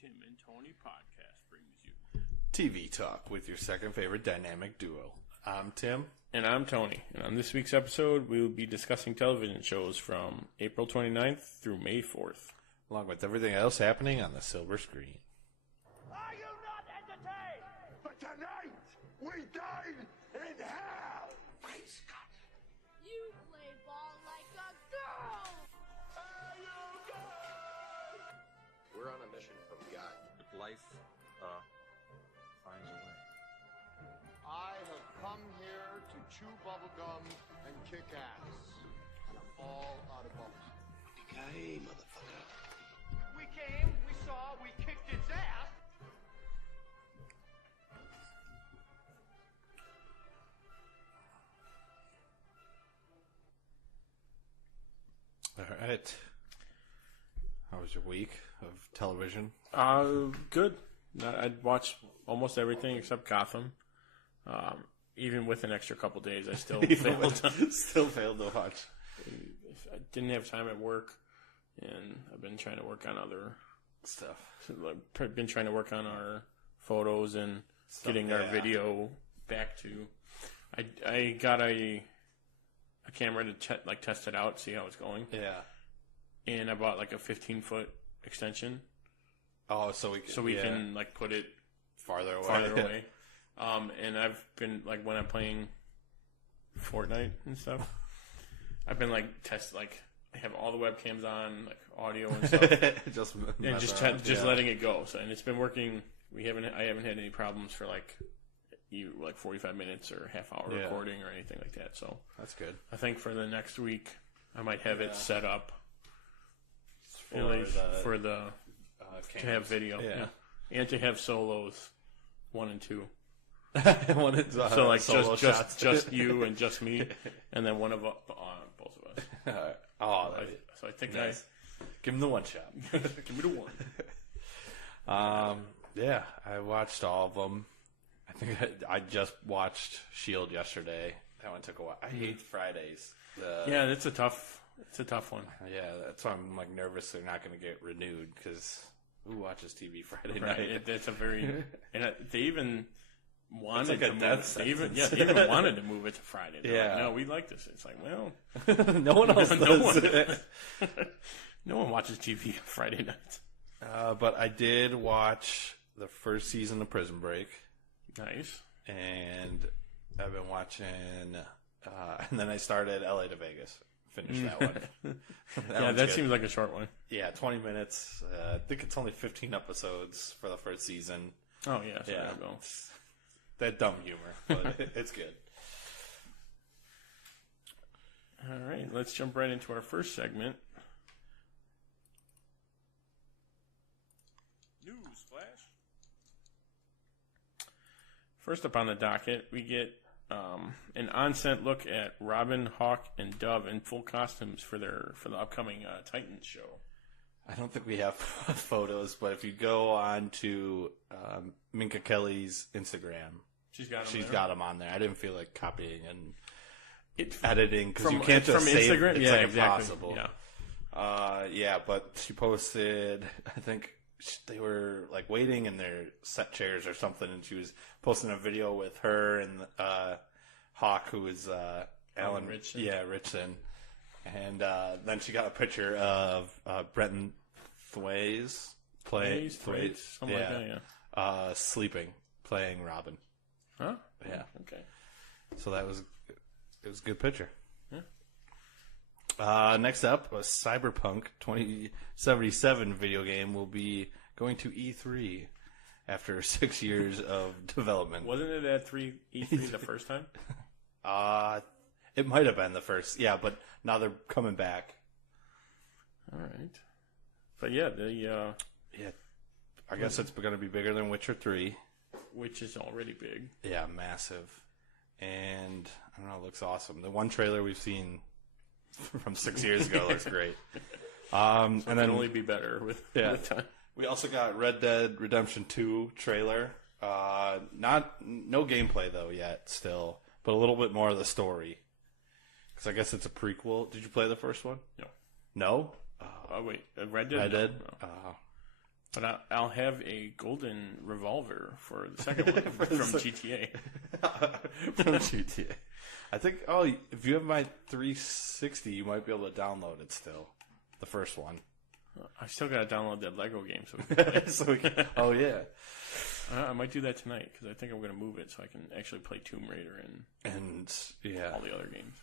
Tim and Tony podcast brings you TV Talk with your second favorite dynamic duo. I'm Tim. And I'm Tony. And on this week's episode, we will be discussing television shows from April 29th through May 4th. Along with everything else happening on the silver screen. Are you not entertained? But tonight, we dine in hell! Hey, Scott. You play ball like a girl! Are you good? We're on a mission from God. Life finds a way. I have come here to chew bubblegum and kick ass. And I'm all out of bubbles. Yippee-ki-yay, motherfucker. We came, we saw, we kicked its ass. All right. How was your week of television? Good. I'd watched almost everything except Gotham. Even with an extra couple days, I still failed to watch. I didn't have time at work, and I've been trying to work on other Stuff. I've been trying to work on our photos and getting our video back to. I got a camera to test it out, see how it's going. Yeah. And I bought like a 15-foot extension. Oh, so we can like put it farther away. And I've been like when I'm playing Fortnite and stuff, I've been like I have all the webcams on, like audio and stuff, just letting it go. So and it's been working. I haven't had any problems for like 45 minutes or half hour recording or anything like that. So that's good. I think for the next week I might have it set up for the to have video, and to have solos 1 and 2. So like just you and just me, and then one of both of us. So I think nice. Give him the one shot. Give me the one. Yeah, I watched all of them. I think I just watched S.H.I.E.L.D. yesterday. That one took a while. I hate Fridays. Yeah, it's a tough one. Yeah, that's why I'm like nervous they're not going to get renewed because who watches TV Friday right. night? It's a very and they even wanted like they even wanted to move it to Friday. They're like, no, we like this. It's like, well, no one else does. No one watches TV Friday nights. But I did watch the first season of Prison Break. Nice. And I've been watching, and then I started LA to Vegas. Finished that one. That seems like a short one. Yeah, 20 minutes. I think it's only 15 episodes for the first season. Oh, yeah. So yeah. That dumb humor, but it's good. All right, let's jump right into our first segment. News Flash. First up on the docket, we get an on-set look at Robin, Hawk, and Dove in full costumes for the upcoming Titans show. I don't think we have photos, but if you go on to Minka Kelly's Instagram, she's got them on there. I didn't feel like copying and editing because you can't just save Instagram. It's exactly. impossible. Yeah. But she posted. I think they were like waiting in their set chairs or something, and she was posting a video with her and Hawk, who is Alan Ritchson. Yeah, Ritchson. And then she got a picture of Brenton Thwaites playing sleeping, playing Robin. Huh? Yeah. Okay. So it was a good picture. Yeah. Next up, a Cyberpunk 2077 video game will be going to E3 after 6 years of development. Wasn't it at E3 the first time? It might have been the first. Yeah, but now they're coming back. All right. But yeah, I guess it's going to be bigger than Witcher 3. Which is already big. Yeah, massive. And, I don't know, it looks awesome. The one trailer we've seen from 6 years ago looks great. And then it can only be better with time. We also got Red Dead Redemption 2 trailer. No gameplay, though, yet, still. But a little bit more of the story. Because I guess it's a prequel. Did you play the first one? No. No? Oh, wait. Red Dead? Red Dead? No. But I'll have a golden revolver for the second one from GTA. From GTA. I think, if you have my 360, you might be able to download it still. The first one. I still got to download that Lego game so we can play. Oh, yeah. I might do that tonight because I think I'm going to move it so I can actually play Tomb Raider and all the other games.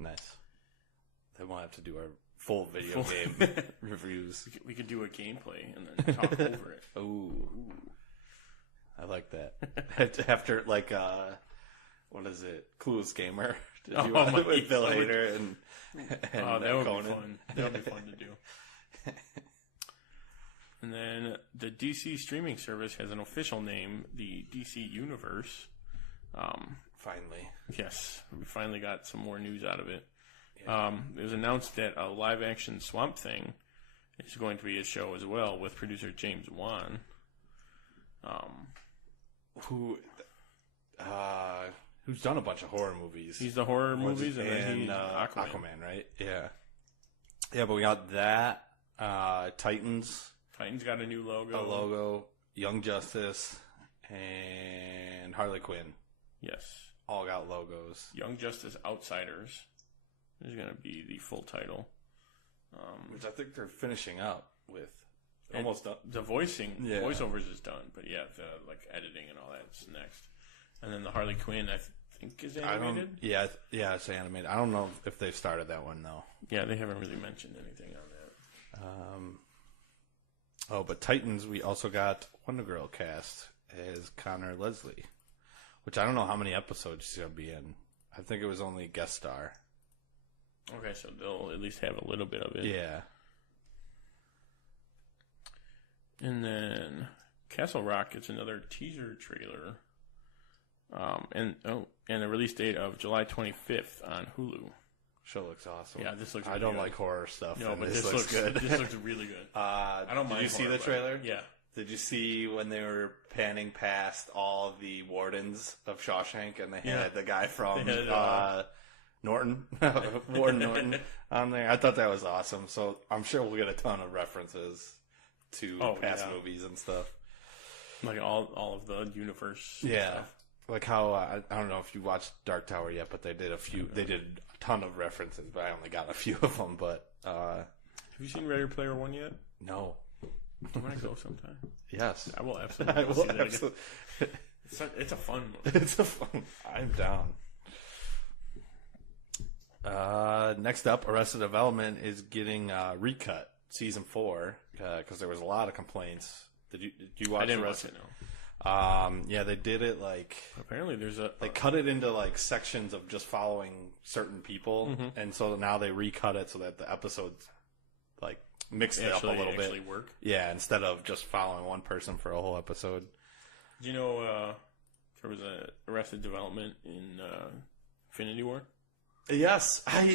Nice. Then we'll have to do our full video game reviews. We could do a gameplay and then talk over it. Ooh. I like that. After, like, what is it? Clueless Gamer. Did you with Bill Hader and that would Conan. be fun. That would be fun to do. And then the DC streaming service has an official name, the DC Universe. Finally. Yes, we finally got some more news out of it. Yeah. It was announced that a live-action Swamp Thing is going to be a show as well with producer James Wan. Who's done a bunch of horror movies. He's the horror movies and then he's Aquaman, right? Yeah. Yeah, but we got that. Titans. Titans got a new logo. A logo. Young Justice. And Harley Quinn. Yes. All got logos. Young Justice Outsiders is going to be the full title. Which I think they're finishing up with. Almost done. The voiceovers is done, but yeah, the editing and all that's next. And then the Harley Quinn, I think, is animated. Yeah, it's animated. I don't know if they've started that one though. Yeah, they haven't really mentioned anything on that. But Titans, we also got Wonder Girl cast as Connor Leslie, which I don't know how many episodes she's gonna be in. I think it was only a guest star. Okay, so they'll at least have a little bit of it. Yeah. And then Castle Rock gets another teaser trailer. And a release date of July 25th on Hulu. Show looks awesome. Yeah, this looks. I don't like horror stuff. No, but this looks good. This looks really good. I don't mind. Did you see the trailer? Yeah. Did you see when they were panning past all the wardens of Shawshank and they had the guy from Norton, Warden Norton, on there? I thought that was awesome. So I'm sure we'll get a ton of references to past movies and stuff. Like all of the universe. Yeah. Stuff. Like how I don't know if you watched Dark Tower yet, but they did a few. They did a ton of references, but I only got a few of them. But have you seen Ready Player One yet? No. I want to go sometime. Yes, I will absolutely. It's a fun movie. It's a fun. I'm down. Next up, Arrested Development is getting recut season 4 because there was a lot of complaints. Did you watch? I didn't watch it. No. Yeah, they did it like. Apparently, they cut it into like sections of just following certain people, and so now they recut it so that the episodes like mix it up a little bit. Work. Yeah, instead of just following one person for a whole episode. Do you know there was a Arrested Development in Infinity War? Yes, I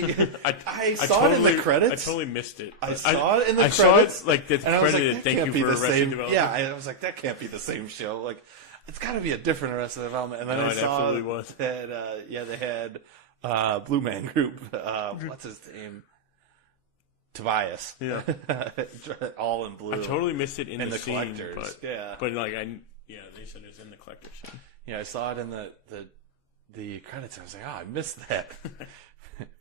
saw it in the credits. I totally missed it. I saw it in the credits. I saw it like that's credited. Like, thank you for Arrested Development. Yeah, I was like, that can't be the same show. Like, it's got to be a different Arrested Development. And then I saw that they had Blue Man Group. What's his name? Tobias. Yeah, all in blue. I totally missed it in the scene, collectors. But like they said it's in the collector's scene. Yeah, I saw it in the credits. I was like, I missed that.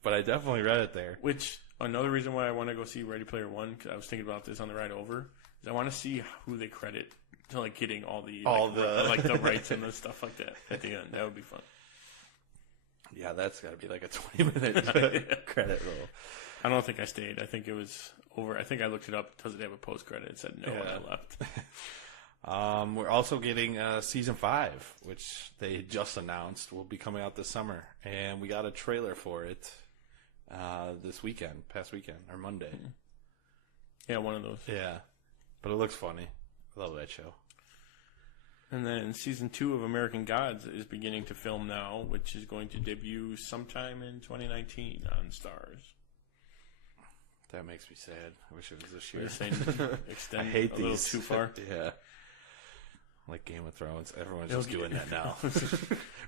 But I definitely read it there. Which, another reason why I want to go see Ready Player One, because I was thinking about this on the ride over, is I want to see who they credit to like getting all the the rights and the stuff like that at the end. That would be fun. Yeah, that's got to be like a 20-minute credit roll. I don't think I stayed. I think it was over. I think I looked it up. Does it have a post credit? It said no when I left. We're also getting season 5, which they just announced will be coming out this summer, and we got a trailer for it past weekend or Monday. Yeah, one of those. Yeah, but it looks funny. I love that show. And then season 2 of American Gods is beginning to film now, which is going to debut sometime in 2019 on Starz. That makes me sad. I wish it was this year. Extend I hate a little too far. Yeah. Like Game of Thrones. Everyone's just doing that now.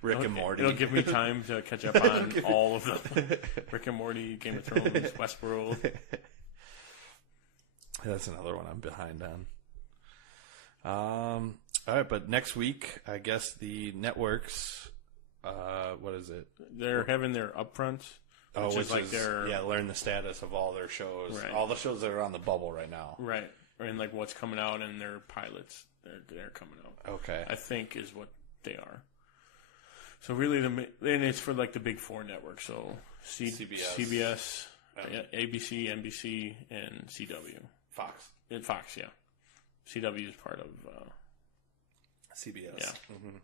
Rick and Morty. It'll give me time to catch up on all of them. Rick and Morty, Game of Thrones, Westworld. That's another one I'm behind on. All right, but next week, I guess the networks, what is it? They're having their upfront. Which is like their... Yeah, learn the status of all their shows. Right. All the shows that are on the bubble right now. Right. And like what's coming out and their pilots. They're coming out. Okay. I think is what they are. So really, and it's for like the big four networks. So CBS, ABC, NBC, and CW. Fox. And Fox, yeah. CW is part of CBS. Yeah. Mm-hmm.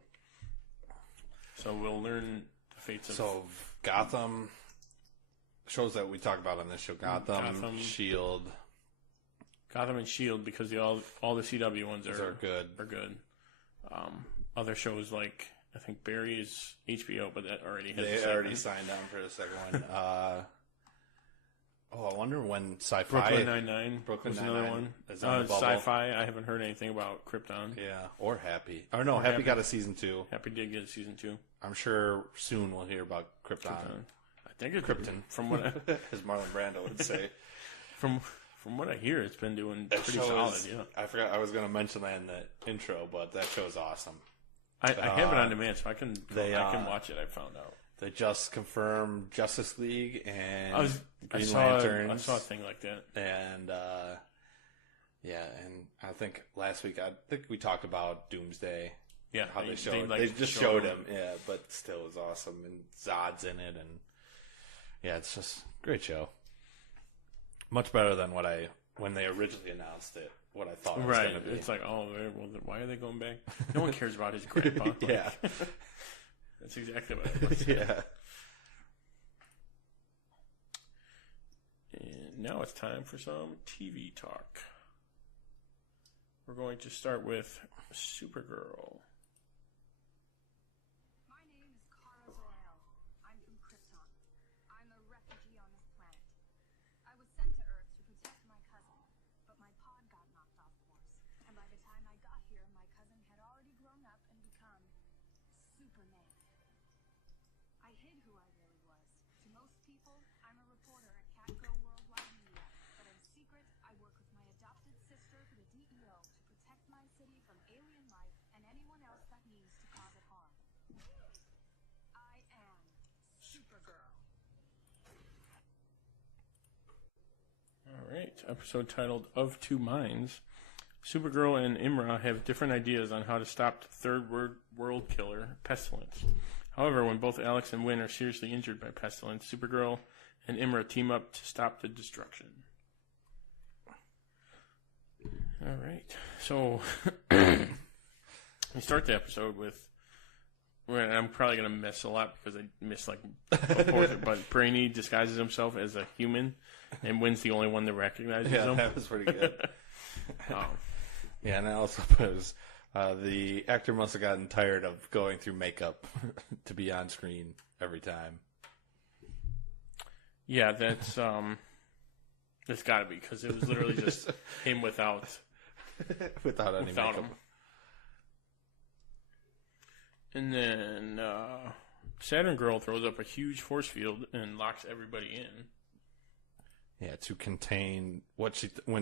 So we'll learn the fates of... So Gotham, shows that we talk about on this show, Gotham, S.H.I.E.L.D. Gotham and S.H.I.E.L.D. because all the CW ones are good. Other shows like, I think Barry is HBO, but that already has They already signed on for the second one. I wonder when Sci-Fi... Brooklyn Nine-Nine was another one. Sci-Fi, I haven't heard anything about Krypton. Yeah, or Happy. Or no, Happy got a season 2. Happy did get a season 2. I'm sure soon we'll hear about Krypton. I think it's Krypton. From what as Marlon Brando would say. From what I hear, it's been doing pretty solid. Yeah, I forgot I was going to mention that in the intro, but that show is awesome. I have it on demand, so I can watch it. I found out they just confirmed Justice League and Green Lantern. I saw a thing like that, and and I think last week we talked about Doomsday. Yeah, how they just showed him. Yeah, but still it was awesome, and Zod's in it, and yeah, it's just a great show. Much better than when they originally announced it. What I thought it was going to be. It's like, why are they going back? No one cares about his grandpa. Yeah, that's exactly what it was. Yeah. And now it's time for some TV talk. We're going to start with Supergirl. Alright, episode titled Of Two Minds. Supergirl and Imra have different ideas on how to stop the third world killer, Pestilence. However, when both Alex and Wynn are seriously injured by Pestilence, Supergirl and Imra team up to stop the destruction. Alright, so we start the episode with, I'm probably going to miss a lot because I missed but Brainy disguises himself as a human and Wynn's the only one that recognizes him. Yeah, that was pretty good. Yeah, and I also put the actor must have gotten tired of going through makeup to be on screen every time. Yeah, that's got to be because it was literally just him without any makeup. Him. And then Saturn Girl throws up a huge force field and locks everybody in. Yeah, to contain when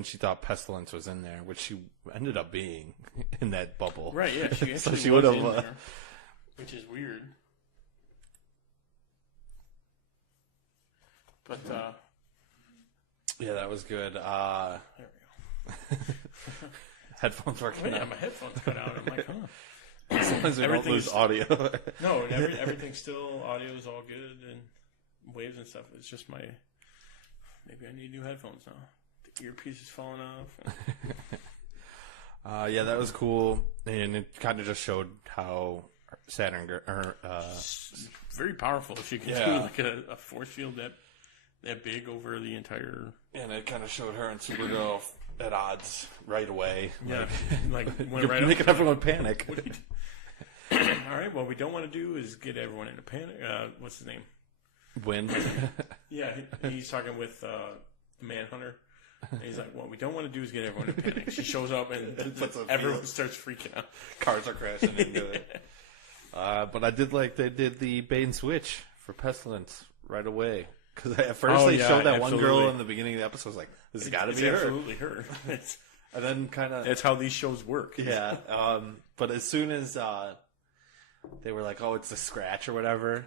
she thought Pestilence was in there, which she ended up being in that bubble. Right, yeah, she actually so she was in there, which is weird. But yeah, that was good. There we go. Headphones working. Yeah, my headphones cut out. I'm like, huh. Sometimes they don't lose audio. No, everything's still, audio is all good and waves and stuff. It's just maybe I need new headphones now. The earpiece is falling off. Yeah, that was cool, and it kind of just showed how Saturn very powerful. She can do like a force field that big over the entire. And it kind of showed her and Supergirl at odds right away. Yeah, like went right making everyone panic. All right, what we don't want to do is get everyone into panic. What's his name? Wynn. Yeah, he's talking with the Manhunter. And he's like, what we don't want to do is get everyone in panic. She shows up and everyone starts freaking out. Cars are crashing into it. But I did like they did the bait and switch for Pestilence right away. Because at first they showed that one girl in the beginning of the episode. I was like, this has got to be her. Absolutely her. And then kind of... That's how these shows work. Yeah. But as soon as they were like, oh, it's the Scratch or whatever,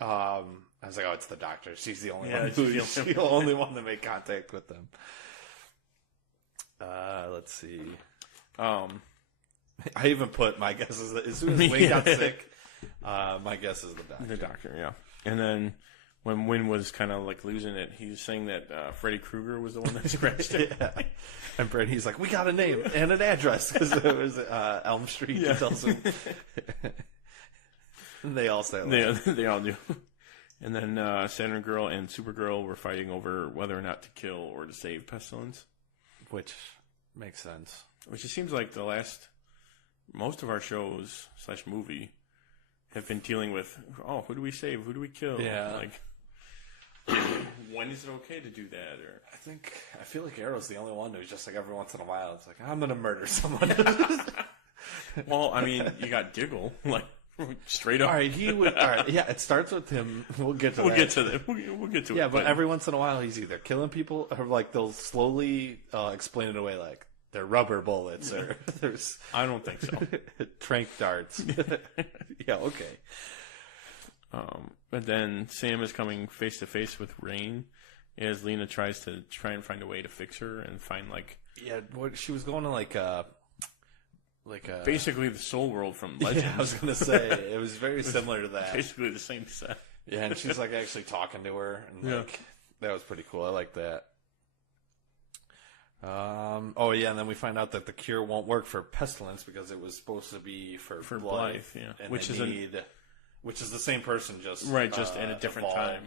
I was like, oh, it's the Doctor. She's the only one. She's the only one to make contact with them. Let's see. I even put my guess is that as soon as Wayne got sick, my guess is the Doctor. The Doctor, yeah. And then when Wynn was kind of like losing it, he was saying that Freddy Krueger was the one that scratched it. Yeah. And Brady's like, we got a name and an address because it was Elm Street. Yeah. He tells him. They all say that. They all do. And then Saturn Girl and Supergirl were fighting over whether or not to kill or to save Pestilence. Which makes sense. Which it seems like most of our shows / movie have been dealing with, who do we save? Who do we kill? Yeah. Like, when is it okay to do that? Or I feel like Arrow's the only one who's just like every once in a while, it's like, I'm going to murder someone. Well, I mean, you got Diggle, like, straight up. All right, yeah, it starts with him. We'll get to that. We'll get to it. Yeah, but every once in a while, he's either killing people or, like, they'll slowly explain it away, like, they're rubber bullets or there's... I don't think so. Trank darts. Yeah, okay. But then Sam is coming face to face with Rain as Lena tries to find a way to fix her and find, like... Yeah, she was going to, like basically the Soul World from Legends. Yeah, I was going to say, it was very similar to that. Basically the same set. Yeah, and she's, like, actually talking to her. And, like, that was pretty cool. I like that. And then we find out that the cure won't work for Pestilence because it was supposed to be for Blythe. Yeah. And which is the same person, just just at a different time.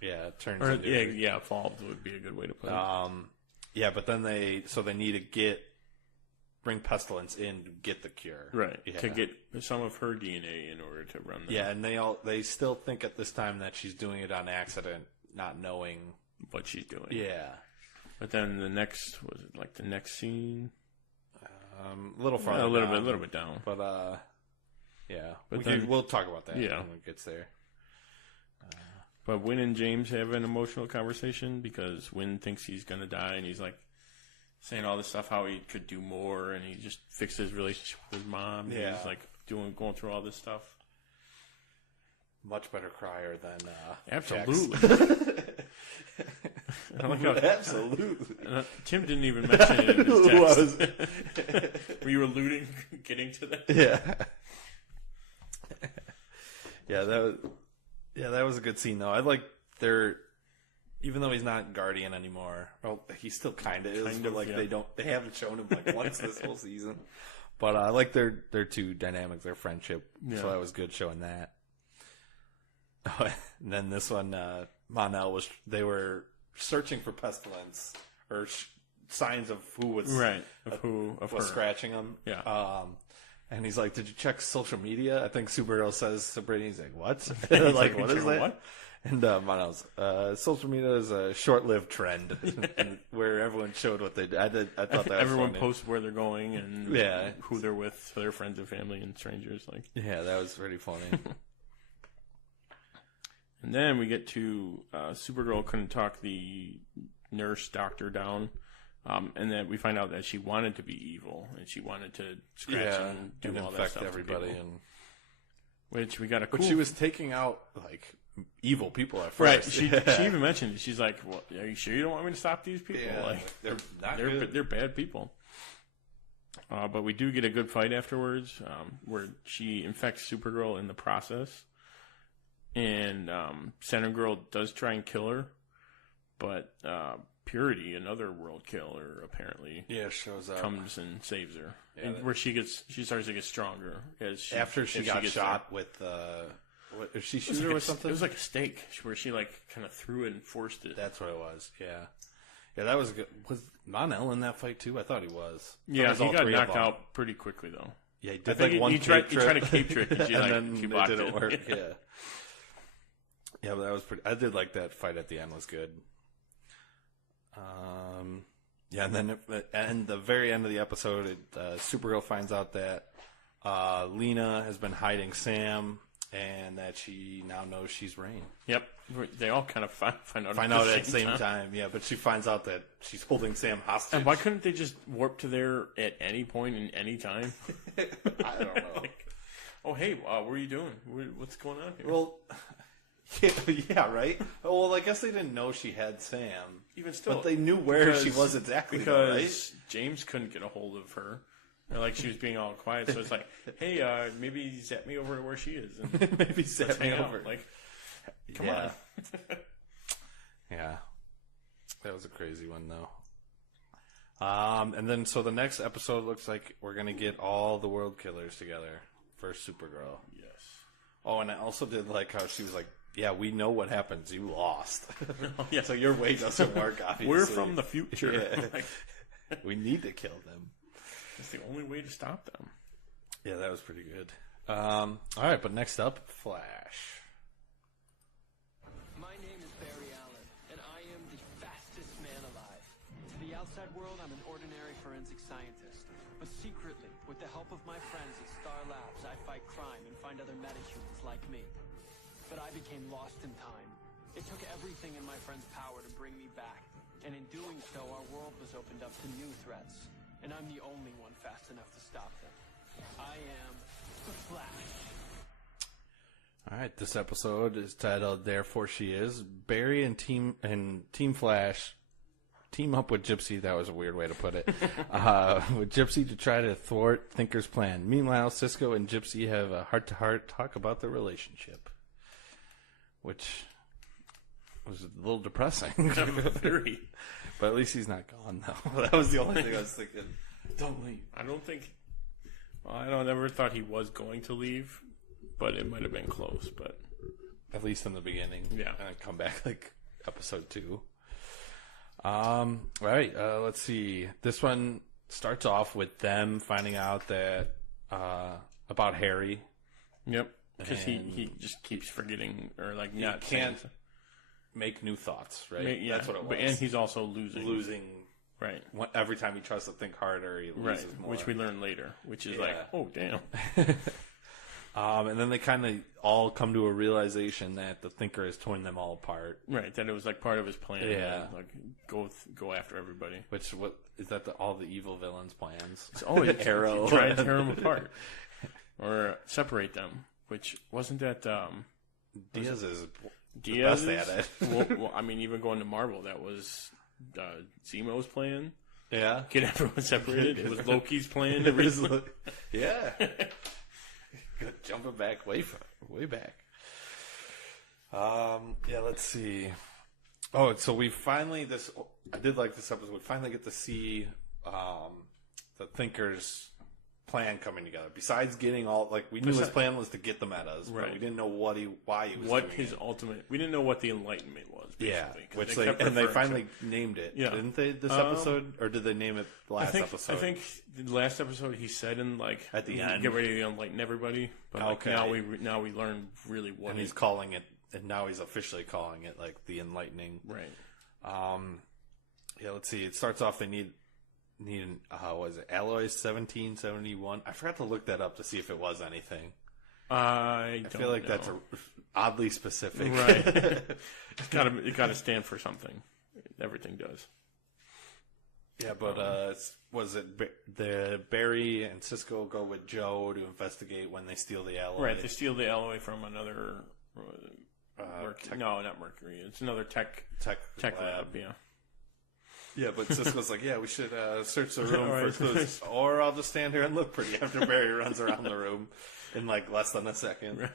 Yeah, evolved would be a good way to put it. But then they need to bring Pestilence in to get the cure, right? Yeah. To get some of her DNA in order to run. Yeah, and they still think at this time that she's doing it on accident, not knowing what she's doing. Yeah. But then the next scene? A little farther, a little bit down. But we'll talk about that when it gets there. But Wynn and James have an emotional conversation because Wynn thinks he's gonna die, and he's like saying all this stuff how he could do more, and he just fixed his relationship with his mom. Yeah, he's like going through all this stuff. Much better crier than absolutely. Absolutely. Tim didn't even mention it in his text. Were you alluding, getting to that? Yeah. That was a good scene though. I like even though he's not Guardian anymore. Well, he still kind of is, but like they haven't shown him like once this whole season. But I like their two dynamics, their friendship. Yeah. So that was good showing that. And then this one, Mon-El they were searching for Pestilence or signs of who was was scratching him. Yeah. And he's like, "Did you check social media?" I think Supergirl says to Brittany, he's like, "What?" Like, what is that? What? And Mon-El's social media is a short-lived trend, and where everyone showed what they did. I thought that everyone was posts where they're going and who they're with, their friends and family and strangers. Like, yeah, that was pretty funny. And then we get to Supergirl couldn't talk the nurse doctor down, and then we find out that she wanted to be evil and she wanted to scratch and do all that stuff everybody. To people. Which we got But she was taking out like evil people at first. Right. She even mentioned it. She's like, "Well, are you sure you don't want me to stop these people? Yeah, like they're not good. They're bad people." But we do get a good fight afterwards, where she infects Supergirl in the process. And Saturn Girl does try and kill her, but Purity, another world killer, apparently, shows up, comes and saves her, and where she starts to get stronger after she got shot with. What, if she shoot her with something? It was like a stake where she like kind of threw it and forced it. That's what it was. Yeah, that was good. Was Mon-El in that fight too? I thought he was. Yeah, he got knocked out pretty quickly though. Yeah, he did like one cape trick. He tried a cape trick, and she blocked it didn't work. Yeah, but that was pretty. I did like that fight at the end. Was good. And then at the very end of the episode, Supergirl finds out that Lena has been hiding Sam and that she now knows she's Rain. Yep. They all kind of find out at the same time. Yeah, but she finds out that she's holding Sam hostage. And why couldn't they just warp to there at any point in any time? I don't know. Oh, hey, what are you doing? What's going on here? Well, yeah, right? Well, I guess they didn't know she had Sam. Even still. But they knew where she was exactly, because right? James couldn't get a hold of her. Or she was being all quiet, so it's like, hey, maybe zap me over to where she is. And maybe zap me over. Come on. Yeah. That was a crazy one, though. And then, so the next episode looks like we're going to get all the World Killers together for Supergirl. Yes. Oh, and I also did like how she was like, yeah, we know what happens. You lost. Yeah. So your way doesn't work, obviously. We're from the future. Yeah. We need to kill them. It's the only way to stop them. Yeah, that was pretty good. All right, but next up, Flash. My name is Barry Allen, and I am the fastest man alive. To the outside world, I'm an ordinary forensic scientist. But secretly, with the help of my friends at Star Labs, I fight crime and find other metahumans like me. But I became lost in time. It took everything in my friend's power to bring me back. And in doing so, our world was opened up to new threats. And I'm the only one fast enough to stop them. I am the Flash. All right, this episode is titled "Therefore She Is." Barry and Team Flash team up with Gypsy. That was a weird way to put it. With Gypsy to try to thwart Thinker's plan. Meanwhile, Cisco and Gypsy have a heart-to-heart talk about their relationship, which was a little depressing. Very. But at least he's not gone, though. That was the only thing I was thinking. Don't leave. I don't think... Well, I never thought he was going to leave, but it might have been close, but... At least in the beginning. Yeah. And come back, episode 2. Right, let's see. This one starts off with them finding out that... about Harry. Yep. Because he just keeps forgetting, or, not... Can't... make new thoughts, right? Yeah, that's what it was. And he's also losing, right? Every time he tries to think harder, he loses more. Which we learn later, which is oh damn. And then they kind of all come to a realization that the Thinker has torn them all apart. Right, that it was part of his plan. Yeah, go after everybody. Which is that all the evil villains' plans? It's always Arrow try and tear them apart or separate them. Which wasn't that Diaz is. Diaz at it. well, I mean, even going to Marvel, that was Zemo's plan. Yeah, get everyone separated. It was Loki's plan. Yeah, jumping back way back. Yeah, let's see. Oh, so we finally I did like this episode. We finally get to see the Thinker's plan coming together. Besides getting all we knew his plan was to get the metas, right? But we didn't know why he was. What his ultimate? We didn't know what the Enlightenment was. Basically, which they finally named it. Yeah, didn't they? This episode, or did they name it last episode? I think the last episode he said in at the end, get ready to enlighten everybody. But now we learn really what. And he's calling it, and now he's officially calling it the enlightening. Right. Yeah. Let's see. It starts off. They need was it Alloy 1771? I forgot to look that up to see if it was anything. I feel like that's oddly specific. Right. It gotta stand for something. Everything does. Yeah, but was it the Barry and Cisco go with Joe to investigate when they steal the alloy? Right, they steal the alloy from another. No, not Mercury. It's another tech lab. Yeah. Yeah, but Cisco's like, yeah, we should search the room for clues, or I'll just stand here and look pretty after Barry runs around the room in less than a second.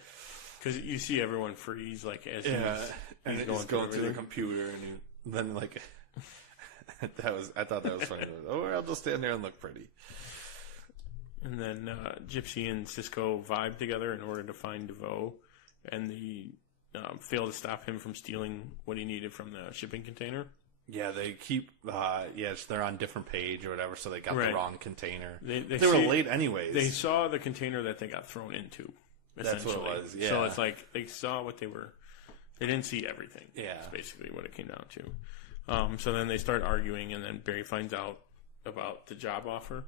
Because you see everyone freeze as he's going through the computer, and then I thought that was funny. Or I'll just stand there and look pretty. And then Gypsy and Cisco vibe together in order to find DeVoe, and they fail to stop him from stealing what he needed from the shipping container. Yeah, they keep. They're on different page or whatever, so they got the wrong container. They were late anyways. They saw the container that they got thrown into. That's what it was. Yeah. So it's they saw what they were. They didn't see everything. Yeah, that's basically what it came down to. So then they start arguing, and then Barry finds out about the job offer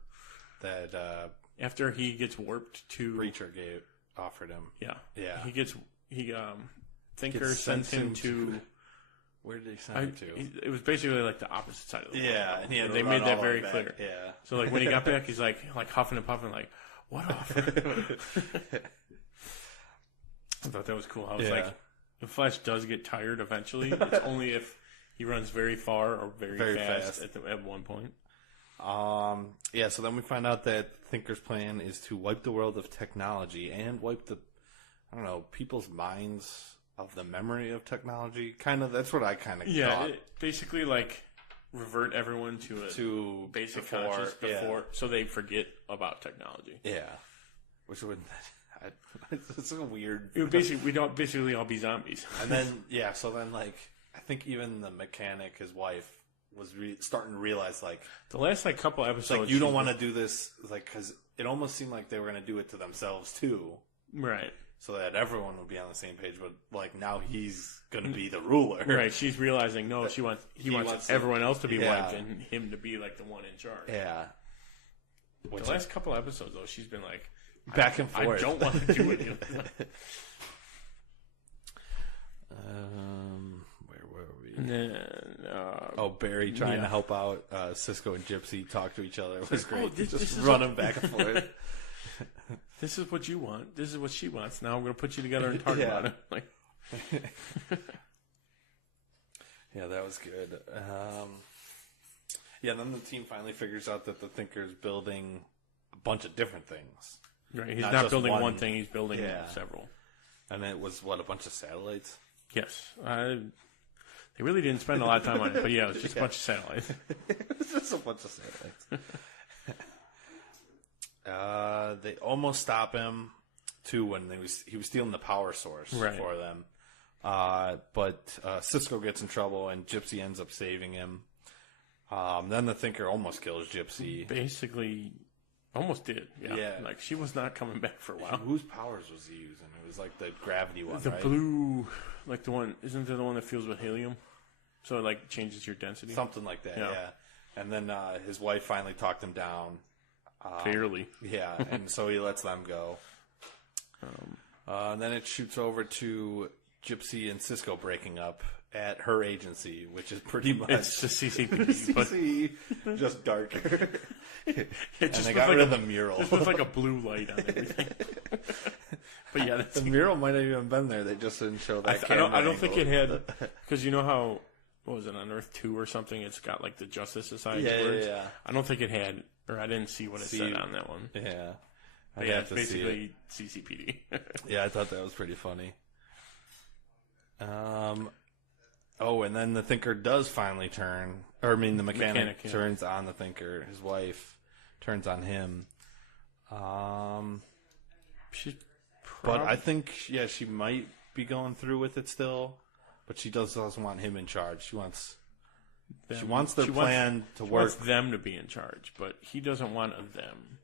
that after he gets warped to Preacher gave. offered him. Yeah. Yeah. Thinker sent him to... Where did he send him to? It was basically like the opposite side of the world. Yeah, and they made that very back. clear. Yeah. So like when he got back, he's like huffing and puffing, like, what offer? I thought that was cool. I was like, the Flash does get tired eventually. It's only if he runs very far or very fast. At one point. Yeah, so then we find out that Thinker's plan is to wipe the world of technology and wipe people's minds of the memory of technology. That's what I kind of thought. Basically like revert everyone to basic conscious before, so they forget about technology. Yeah. Which would... It's a weird... We'd basically all be zombies. And then, so then, like, I think even the mechanic, his wife, was starting to realize, like... The last, like, couple episodes... Like, you don't want to do this, like, because it almost seemed like they were going to do it to themselves, too. Right. So that everyone would be on the same page, but, like, now he's going to be the ruler. Right, she's realizing, no, he wants everyone else to be wiped and him to be, like, the one in charge. Yeah. The last couple episodes, though, she's been, like... Back and forth. I don't want to do it. Where were we? Barry trying to help out Cisco and Gypsy talk to each other. It was great. Just running back and forth. This is what you want. This is what she wants. Now I'm going to put you together and talk about it. Like, yeah, that was good. Then the team finally figures out that the Thinker's building a bunch of different things. Right, he's not building one thing, he's building several. And it was, a bunch of satellites? Yes. They really didn't spend a lot of time on it, but yeah, it was just a bunch of satellites. It was just a bunch of satellites. They almost stop him, too, when he was stealing the power source for them. But Cisco gets in trouble, and Gypsy ends up saving him. Then the Thinker almost kills Gypsy. Basically... Almost did, yeah. Like, she was not coming back for a while. Whose powers was he using? It was like the gravity one, the blue, like the one, isn't there the one that fills with helium? So it, like, changes your density? Something like that, yeah. And then his wife finally talked him down. Barely. Yeah, and so he lets them go. And then it shoots over to Gypsy and Cisco breaking up at her agency, which is pretty much... It's the CCP. Just darker. It and they got rid of the mural. It looks like a blue light on everything. But yeah, the mural might have even been there. They just didn't show that. I don't think it had, because you know how, what was it, on Earth 2 or something? It's got like the Justice Society words. Yeah. I don't think it had, or I didn't see what it said on that one. Yeah. But yeah, it's basically CCPD. Yeah, I thought that was pretty funny. And then the Thinker does finally turn. The mechanic turns on the Thinker. His wife turns on him. But I think, she might be going through with it still. But she doesn't want him in charge. She wants their plan to work. She wants them to be in charge, but he doesn't want a them.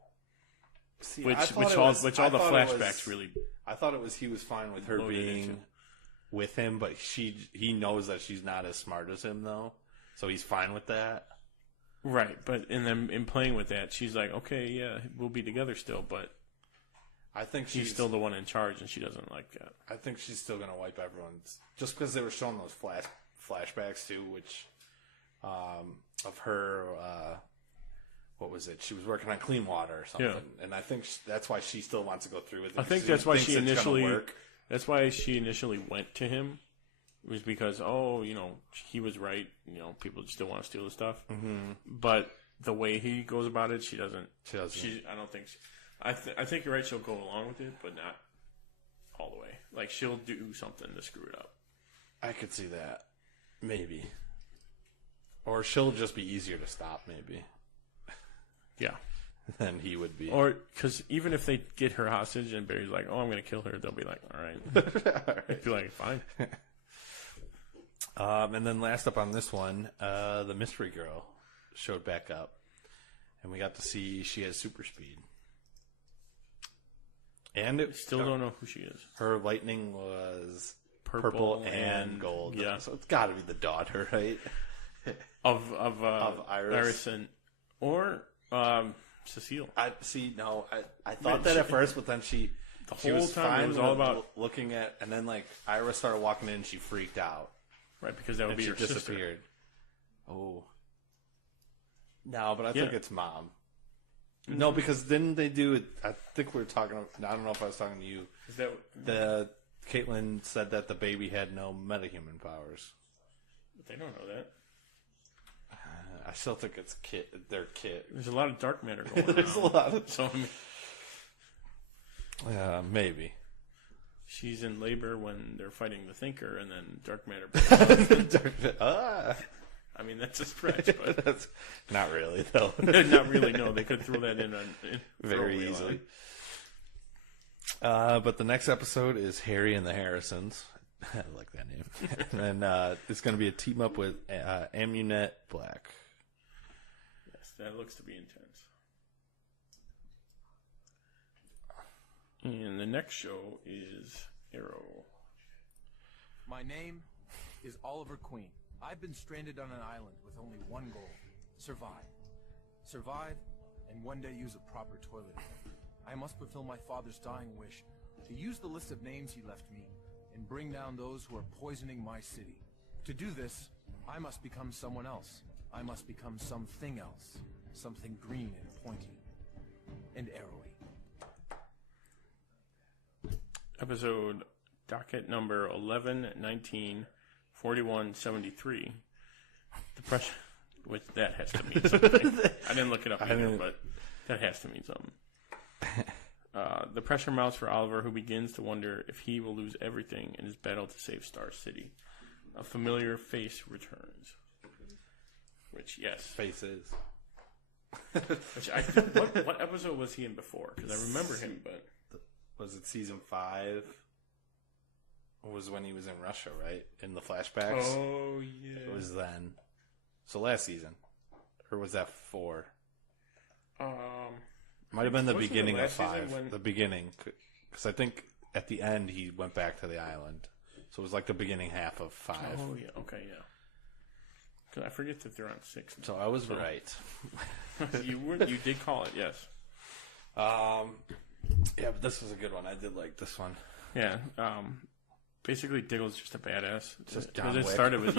See, which all the flashbacks really... I thought it was he was fine with her being with him, but he knows that she's not as smart as him, though. So he's fine with that. Right, but in playing with that, she's like, okay, yeah, we'll be together still, but I think he's still the one in charge, and she doesn't like that. I think she's still going to wipe everyone's... Just because they were showing those flashbacks, too, which... of her... what was it? She was working on clean water or something. Yeah. And I think that's why she still wants to go through with it. I think that's why she initially... That's why she initially went to him. It was because, he was right. People still want to steal the stuff. Mm-hmm. But the way he goes about it, she doesn't. I don't think... I think you're right. She'll go along with it, but not all the way. Like, she'll do something to screw it up. I could see that. Maybe. Or she'll just be easier to stop, maybe. Yeah. Than he would be. Or, because even if they get her hostage and Barry's like, I'm going to kill her, they'll be like, all right. All right. Be like, fine. And then last up on this one, the mystery girl showed back up. And we got to see she has super speed. And still don't know who she is. Her lightning was purple and gold. Yeah. So it's got to be the daughter, right? of Iris or Cecile. I thought that at first, but then The whole time it was all about looking at, and then like Ira started walking in, and she freaked out. Right, because that would be her disappeared. Sister. Oh. No, but I think it's mom. Mm-hmm. No, because didn't they do it? I think we were talking. I don't know if I was talking to you. Is that Caitlin said that the baby had no metahuman powers. But they don't know that. I still think it's their kid. There's a lot of dark matter going on. There's a lot of... So, maybe. She's in labor when they're fighting the Thinker, and then dark matter... I mean, that's a stretch, but... That's not really, though. Not really, no. They could throw that in very easily. But the next episode is Harry and the Harrisons. I like that name. And it's going to be a team up with Amunet Black. Yes, that looks to be intense. And the next show is Arrow. My name is Oliver Queen. I've been stranded on an island with only one goal: survive. Survive, and one day use a proper toilet again. I must fulfill my father's dying wish to use the list of names he left me and bring down those who are poisoning my city. To do this, I must become someone else. I must become something else. Something green and pointy. And arrowy. Episode docket number 1119 4173. The pressure, which that has to mean something. I didn't look it up either, but that has to mean something. The pressure mounts for Oliver, who begins to wonder if he will lose everything in his battle to save Star City. A familiar face returns. Which, yes. Faces. What episode was he in before? Because I remember him, but... Was it season 5? Was when he was in Russia, right? In the flashbacks? Oh, yeah. It was then. So last season. Or was that 4? Might have been the beginning of 5. The beginning. Because I think at the end he went back to the island. So it was like the beginning half of 5. Oh, yeah. Okay, yeah. Because I forget that they're on 6 now. So I was right. You did call it, yes. Yeah, but this was a good one. I did like this one. Yeah. Basically, Diggle's just a badass. Just John Wick. It started with,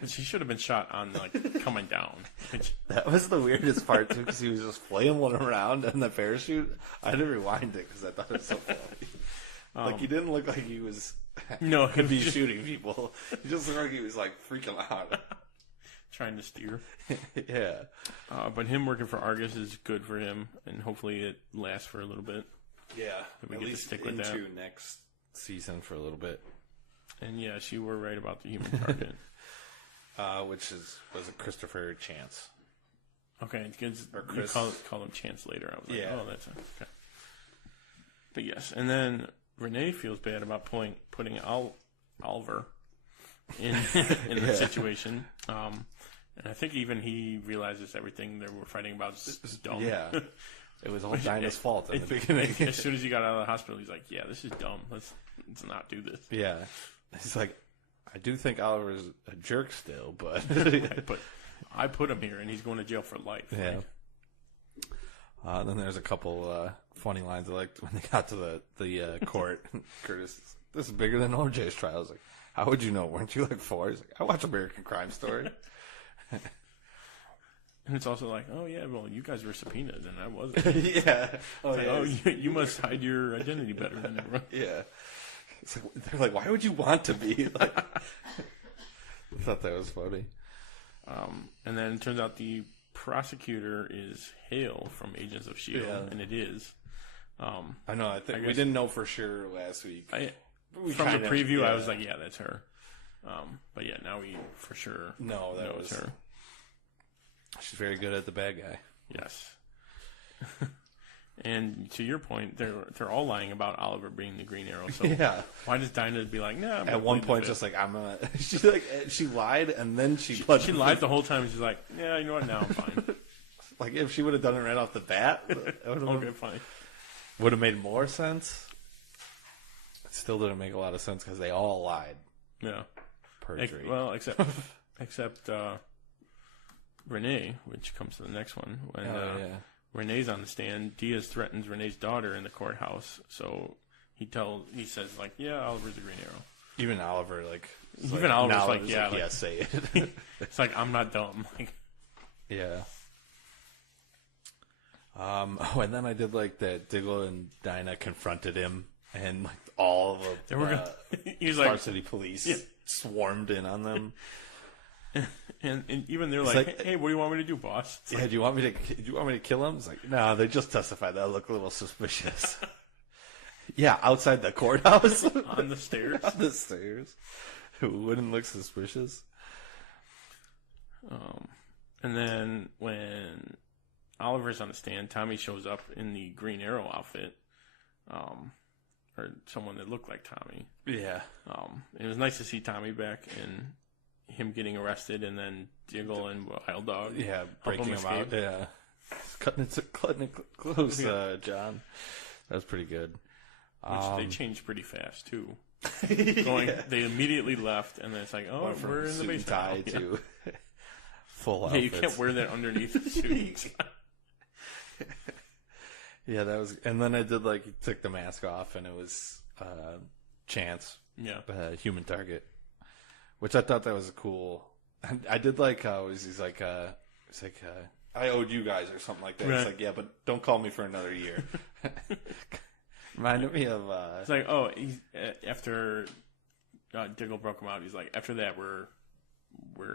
But she should have been shot on, like, coming down. That was the weirdest part, too, because he was just flailing around in the parachute. I had to rewind it because I thought it was so funny. Like, he didn't look like he was... No, could be shooting people. He just looked like he was, like, freaking out. Trying to steer. Yeah. But him working for Argus is good for him, and hopefully it lasts for a little bit. Yeah. We get to stick with that. Into next season for a little bit. And, yes, you were right about the human target. Which was a Christopher Chance. Okay, because you call him Chance later. I was like, oh, that's okay. But yes, and then Renee feels bad about putting Oliver in the situation. And I think even he realizes everything they were fighting about is dumb. Yeah. It was all Dinah's fault in the beginning. As soon as he got out of the hospital, he's like, yeah, this is dumb. Let's not do this. Yeah. He's like, I do think Oliver's a jerk still, but... but I put him here, and he's going to jail for life. Yeah. Right? Then there's a couple funny lines I liked when they got to the court. Curtis, this is bigger than OJ's trial. I was like, how would you know? Weren't you like 4? He's like, I watch American Crime Story. And it's also like, oh, yeah, well, you guys were subpoenaed, and I wasn't. Yeah. You must hide your identity better than everyone. Yeah. It's like, they're like, why would you want to be? Like, I thought that was funny. And then it turns out the prosecutor is Hale from Agents of S.H.I.E.L.D., and it is. I know. I think we didn't know for sure last week. From the preview, I was like, yeah, that's her. But yeah, now we for sure know it's her. She's very good at the bad guy. Yes. And to your point, they're all lying about Oliver being the Green Arrow. So why does Dinah be like, nah? At one point, just like she lied and then she lied the whole time. She's like, yeah, you know what? Now I'm fine. Like if she would have done it right off the bat, okay, fine. Would have made more sense. It still didn't make a lot of sense because they all lied. Yeah. Perjury. Well, except Renee, which comes to the next one. Renee's on the stand. Diaz threatens Renee's daughter in the courthouse. So he says, like, yeah, Oliver's the Green Arrow. Even Oliver, Oliver's like, yeah, yeah, say it. It's like, I'm not dumb. Like, yeah. And then I did like that. Diggle and Dinah confronted him, and like all of the he's varsity police swarmed in on them. And even they're like, hey, what do you want me to do, boss? It's do you want me to kill him? It's like, no, they just testified. That looked a little suspicious. Yeah, outside the courthouse. On the stairs. On the stairs. It wouldn't look suspicious. And then when Oliver's on the stand, Tommy shows up in the Green Arrow outfit. Or someone that looked like Tommy. Yeah. It was nice to see Tommy back and him getting arrested, and then Diggle and Wild Dog. Yeah, breaking him out. Yeah. Cutting it close, John. That was pretty good. Which they changed pretty fast, too. They immediately left, and then it's like, oh, we're in the basement. To full outfits. You can't wear that underneath the suit. Yeah, that was, and then I did he took the mask off, and it was Chance, human target, which I thought that was cool. I did like how he's like, I owed you guys or something like that. Right. It's like, yeah, but don't call me for another year. Reminded me of. It's like, after Diggle broke him out, he's like, after that we're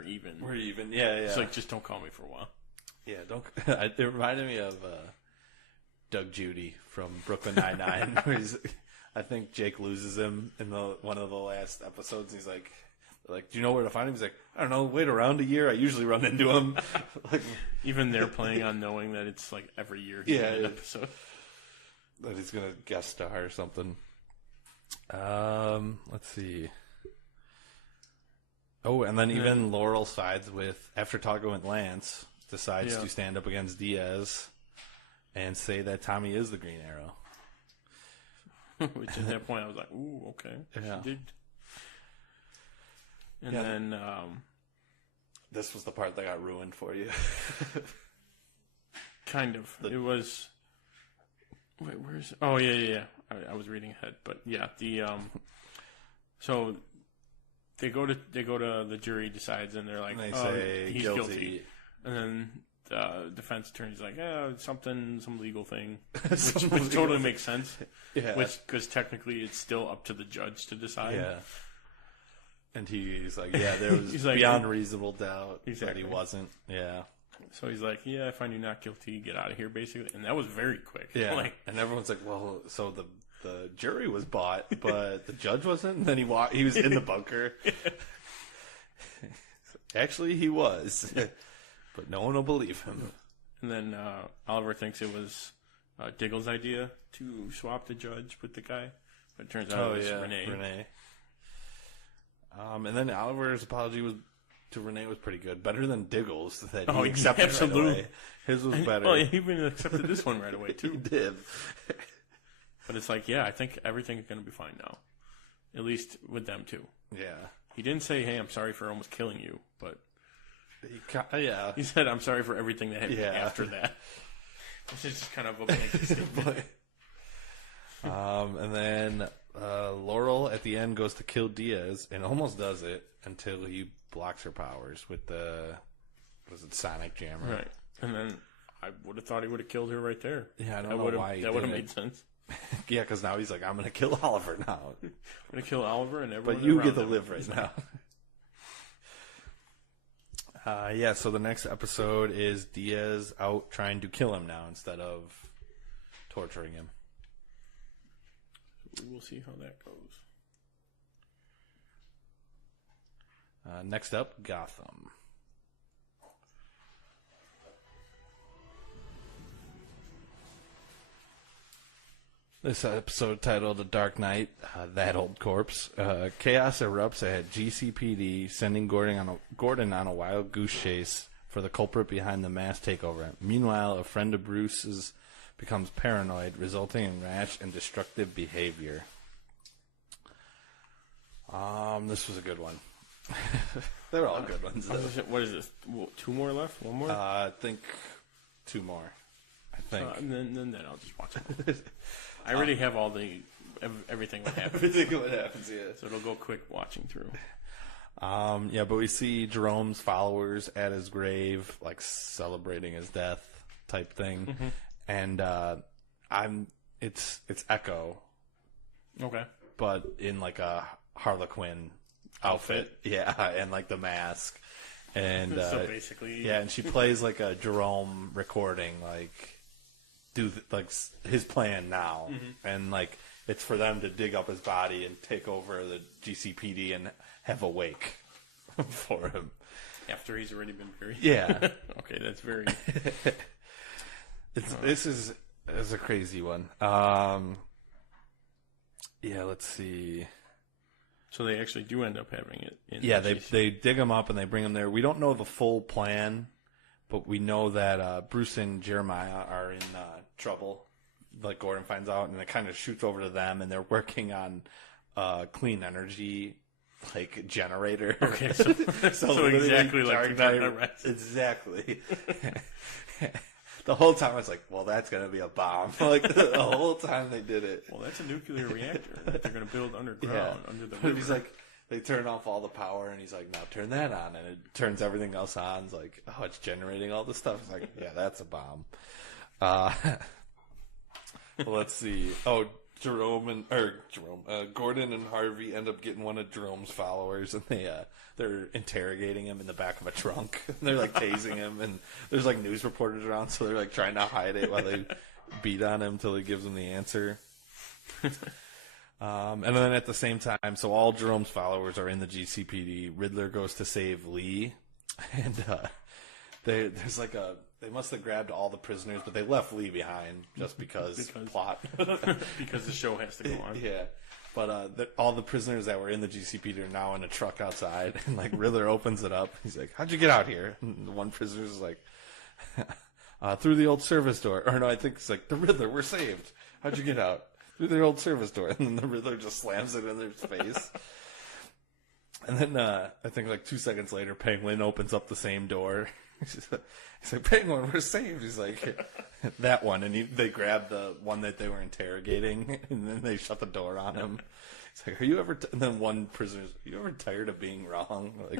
even. We're even. Yeah. It's like, just don't call me for a while. Yeah, don't. It reminded me of. Doug Judy from Brooklyn Nine-Nine. Where I think Jake loses him in one of the last episodes. He's like, do you know where to find him? He's like, I don't know, wait around a year. I usually run into him. Even they're planning on knowing that it's like every year he's in an episode. That he's going to guest star or something. Let's see. Oh, and then even Laurel sides with, after talking with Lance, decides to stand up against Diaz. And say that Tommy is the Green Arrow. Which at that point I was like, ooh, okay. Yeah. She did. And then... this was the part that got ruined for you. Kind of. It was... Wait, where is it? Oh, yeah. I was reading ahead. But yeah, so they go to the jury decides, and they're like, they say he's guilty. And then... defense attorney's like, some legal thing, which totally makes sense. Yeah, because technically it's still up to the judge to decide. Yeah, and he's like, there was beyond reasonable doubt that he wasn't. Yeah, so he's like, I find you not guilty. Get out of here, basically. And that was very quick. Yeah, and everyone's like, well, so the jury was bought, but the judge wasn't. And then he was in the bunker. Actually, he was. But no one will believe him. And then Oliver thinks it was Diggle's idea to swap the judge with the guy. But it turns out it was Renee. And then Oliver's apology to Renee was pretty good. Better than Diggle's. That he accepted absolutely. Right away. His was better. Well, he even accepted this one right away, too. He did. But it's like, I think everything's going to be fine now. At least with them, too. Yeah. He didn't say, hey, I'm sorry for almost killing you, but... He said, I'm sorry for everything that happened after that. Which is just kind of a blanket statement. And then Laurel at the end goes to kill Diaz and almost does it until he blocks her powers with the Sonic Jammer. Right. And then I would have thought he would have killed her right there. Yeah, I don't know why that would have made sense. Yeah, because now he's like, I'm going to kill Oliver now. I'm going to kill Oliver and everyone. But you get to live right now. So the next episode is Diaz out trying to kill him now instead of torturing him. We'll see how that goes. Next up, Gotham. This episode titled "The Dark Knight," That Old Corpse. Chaos erupts at GCPD, sending Gordon on a wild goose chase for the culprit behind the mass takeover. Meanwhile, a friend of Bruce's becomes paranoid, resulting in rash and destructive behavior. This was a good one. They're all good ones. What is this? 2 more left? 1 more? I think 2 more. think. Then I'll just watch it. I already have all the everything that happens. Everything what happens, yeah. So it'll go quick watching through. Yeah, but we see Jerome's followers at his grave, like celebrating his death type thing, and it's Echo, okay, but in like a Harlequin outfit, yeah, and like the mask, and so basically, yeah, and she plays like a Jerome recording, like like his plan now, and like it's for them to dig up his body and take over the GCPD and have a wake for him after he's already been buried. Yeah. Okay, that's very. This is a crazy one. Yeah, let's see. So they actually do end up having it. They dig him up and they bring him there. We don't know the full plan, but we know that Bruce and Jeremiah are in trouble. Like Gordon finds out, and it kind of shoots over to them, and they're working on clean energy, like generator. Okay, so exactly like exactly. The whole time I was like, well, that's going to be a bomb. Like, the whole time they did it. Well, that's a nuclear reactor that they're going to build underground, under the river. He's like, they turn off all the power, and he's like, now turn that on. And it turns everything else on. It's like, oh, it's generating all this stuff. It's like, yeah, that's a bomb. Let's see. Oh, Gordon and Harvey end up getting one of Jerome's followers, and they're interrogating him in the back of a trunk. They're like tasing him, and there's like news reporters around, so they're like trying to hide it while they beat on him until he gives them the answer. And then at the same time, so all Jerome's followers are in the GCPD. Riddler goes to save Lee, and there's like they must have grabbed all the prisoners, but they left Lee behind just because plot. Because the show has to go on. Yeah. But all the prisoners that were in the GCPD are now in a truck outside. And like Riddler opens it up. He's like, how'd you get out here? And the one prisoner's like, through the old service door. Or no, I think it's like, the Riddler, we're saved. How'd you get out? Through the old service door. And then the Riddler just slams it in their face. And then I think like 2 seconds later, Penguin opens up the same door. He's like, Penguin, we're saved. He's like, that one. And they grab the one that they were interrogating, and then they shut the door on him. He's like, are you ever... And then one prisoner's, are you ever tired of being wrong? Like,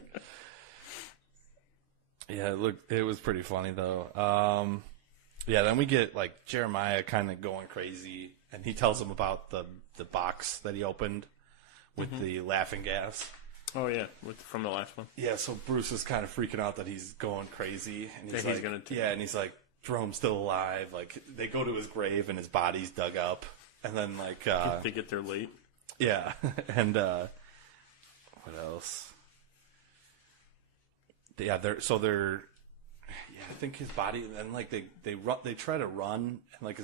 yeah, look, it was pretty funny, though. Yeah, then we get, like, Jeremiah kind of going crazy, and he tells him about the box that he opened with the laughing gas. Oh, yeah, from the last one. Yeah, so Bruce is kind of freaking out that he's going crazy. And he's like, and he's like, Jerome's still alive. Like, they go to his grave and his body's dug up. And then, like... they get there late. Yeah, and what else? Yeah, I think his body, and like they try to run, and like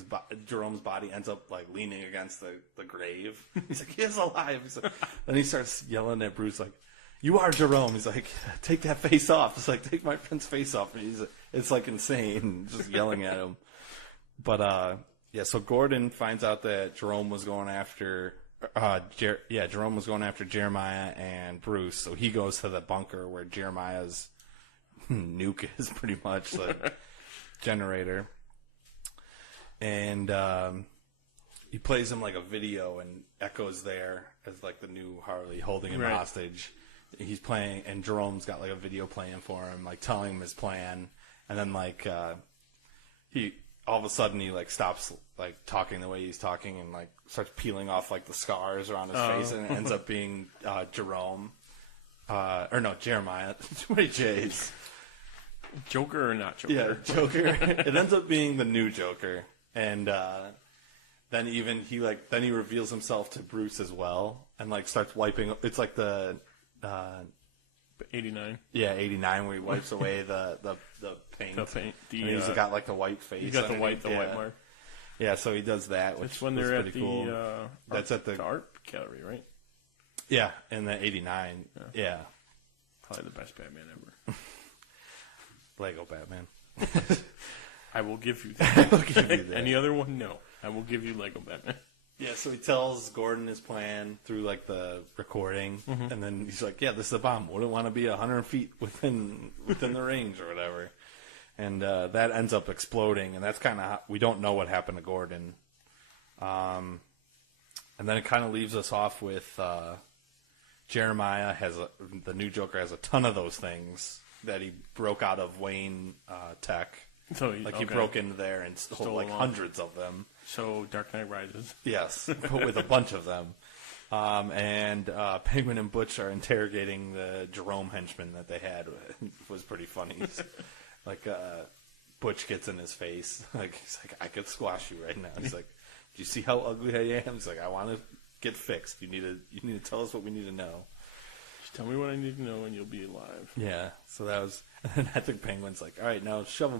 Jerome's body ends up like leaning against the grave. He's like, he's alive. He's like, then he starts yelling at Bruce like, "You are Jerome." He's like, "Take that face off." It's like, "Take my friend's face off." And it's like insane, just yelling at him. But yeah, so Gordon finds out that Jerome was going after Jerome was going after Jeremiah and Bruce. So he goes to the bunker where Jeremiah's nuke is pretty much the generator, and he plays him like a video, and Echo's there as like the new Harley holding him hostage. He's playing, and Jerome's got like a video playing for him, like telling him his plan, and then like he all of a sudden he like stops like talking the way he's talking and like starts peeling off like the scars around his face, and it ends up being Jerome, or no, Jeremiah. Too many J's. Joker or not Joker? Yeah, Joker. It ends up being the new Joker, and then he reveals himself to Bruce as well, and like starts wiping. It's like the 89. Yeah, 89, where he wipes away the paint. The paint. And he's got like the white face. He's got the white mark. Yeah, so he does that. Which That's when they're at the cool. That's at the art gallery, right? Yeah, in the 89. Yeah. Probably the best Batman ever. Lego Batman. I will give you that. I'll give you that. Any other one? No. I will give you Lego Batman. Yeah, so he tells Gordon his plan through like the recording, and then he's like, "Yeah, this is a bomb. Wouldn't want to be 100 feet within the range or whatever." And that ends up exploding, and that's kind of... We don't know what happened to Gordon. And then it kind of leaves us off with Jeremiah the new Joker has a ton of those things that he broke out of Wayne Tech. So he broke into there and stole like hundreds of them. So Dark Knight Rises. Yes, but with a bunch of them. And Penguin and Butch are interrogating the Jerome henchman that they had. It was pretty funny. Like Butch gets in his face. Like he's like, I could squash you right now. He's like, do you see how ugly I am? He's like, I want to get fixed. You need to tell us what we need to know. Just tell me what I need to know, and you'll be alive. Yeah. So that was. And I think Penguin's like, all right, now shove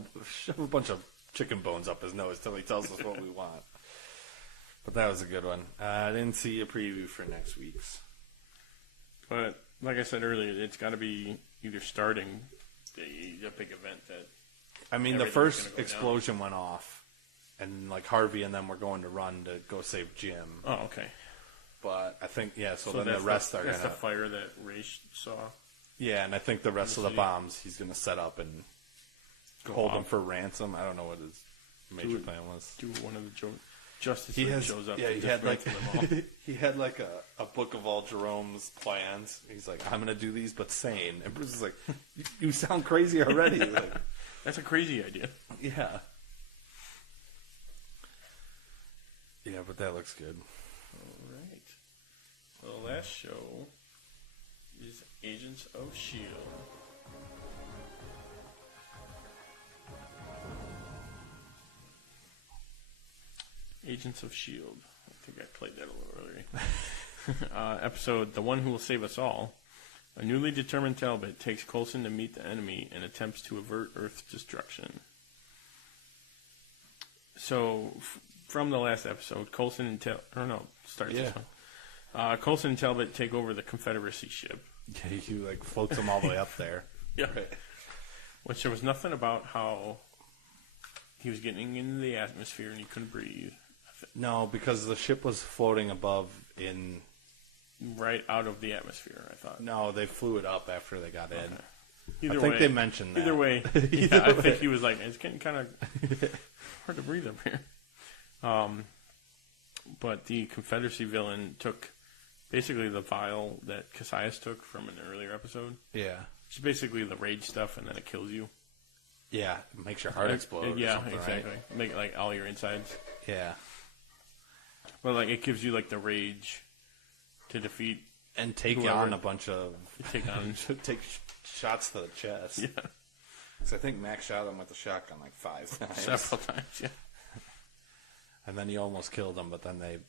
a bunch of chicken bones up his nose till he tells us what we want. But that was a good one. I didn't see a preview for next week's. But like I said earlier, it's got to be either starting a big event that. I mean, the first explosion went off, and like Harvey and them were going to run to go save Jim. Oh, okay. But I think so then the rest are gonna. That's the fire that Ray saw. Yeah, and I think the rest of the bombs he's gonna set up and hold them for ransom. I don't know what his major plan was. Do one of the Justice League shows up. Yeah, he had like a book of all Jerome's plans. He's like, I'm gonna do these, but sane. And Bruce is like, you sound crazy already. Like, that's a crazy idea. Yeah. Yeah, but that looks good. All right. Well, the last show is Agents of S.H.I.E.L.D. Agents of S.H.I.E.L.D. I think I played that a little earlier. Episode, The One Who Will Save Us All. A newly determined Talbot takes Coulson to meet the enemy and attempts to avert Earth's destruction. So, from the last episode, Coulson and this one. Coulson and Talbot take over the Confederacy ship. Yeah, he like floats them all the way up there. Yeah. Right. Which there was nothing about how he was getting into the atmosphere and he couldn't breathe. No, because the ship was floating above right out of the atmosphere, I thought. No, they flew it up after they got in. I think they mentioned that. Either way, I think he was like, it's getting kind of hard to breathe up here. But the Confederacy villain took basically the vial that Cassius took from an earlier episode. Yeah. It's basically the rage stuff, and then it kills you. Yeah, it makes your heart explode. Yeah, exactly. Right? Make like all your insides. Yeah. But like it gives you like the rage to defeat and take on a bunch of take shots to the chest. Yeah. Because I think Max shot him with a shotgun like 5 times. Several times, yeah. And then he almost killed him, but then they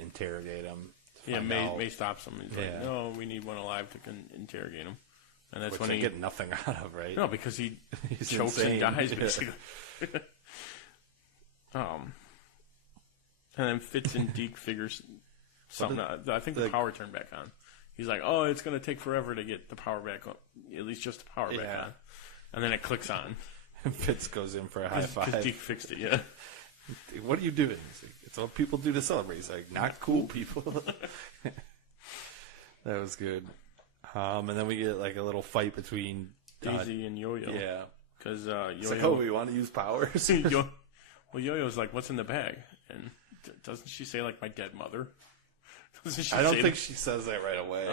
interrogate him. Yeah, May stops him. He's like, no, we need one alive to interrogate him. And that's when they get nothing out of, right? No, because he chokes and dies, basically. And then Fitz and Deke figures something out. I think the power turned back on. He's like, oh, it's going to take forever to get the power back on. At least just the power back on. And then it clicks on. And Fitz goes in for a high five. Because Deke fixed it, yeah. What are you doing? Like, it's what people do to celebrate. He's like, not cool, people. That was good. And then we get like a little fight between Daisy and Yo-Yo. Yeah. Because Yo-Yo... It's like, oh, we want to use powers? Well, Yo-Yo's like, what's in the bag? And doesn't she say, like, my dead mother? I don't think she says that right away.